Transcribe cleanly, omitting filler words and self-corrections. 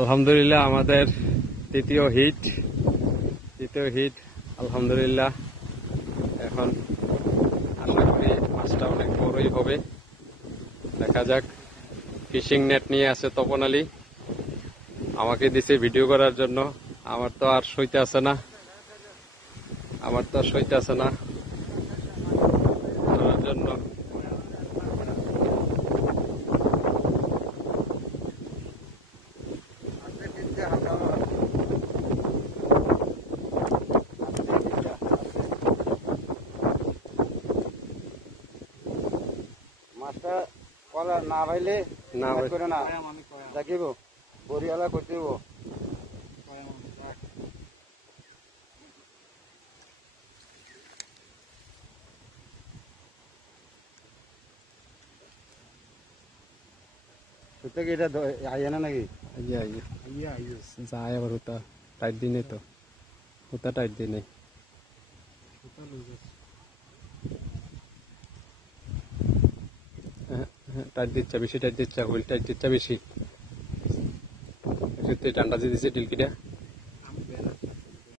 আলহামদুলিল্লাহ আমাদের তৃতীয় হিট আলহামদুলিল্লাহ। এখন আশা করি মাছটা অনেক বড়ই হবে, দেখা যাক। ফিশিং নেট নিয়ে আছে তপন আলী, আমাকে দিছে ভিডিও করার জন্য। আমার তো আর সইতে আছে না ধরার জন্য। মাছটা কলা না ভাইলে না ভাই, করে না দেখিব বরিয়ালা করতে হইব। কি এটা আইয়া না নাকি? যায় আবার হুতা টাইট দিনে, তো হুতা টাইট দিনে টাইট দিচ্ছে বেশি, হুইল টাইট দিচ্ছে বেশি। ডান্ডা দিয়ে দিচ্ছে ডিলকিটা।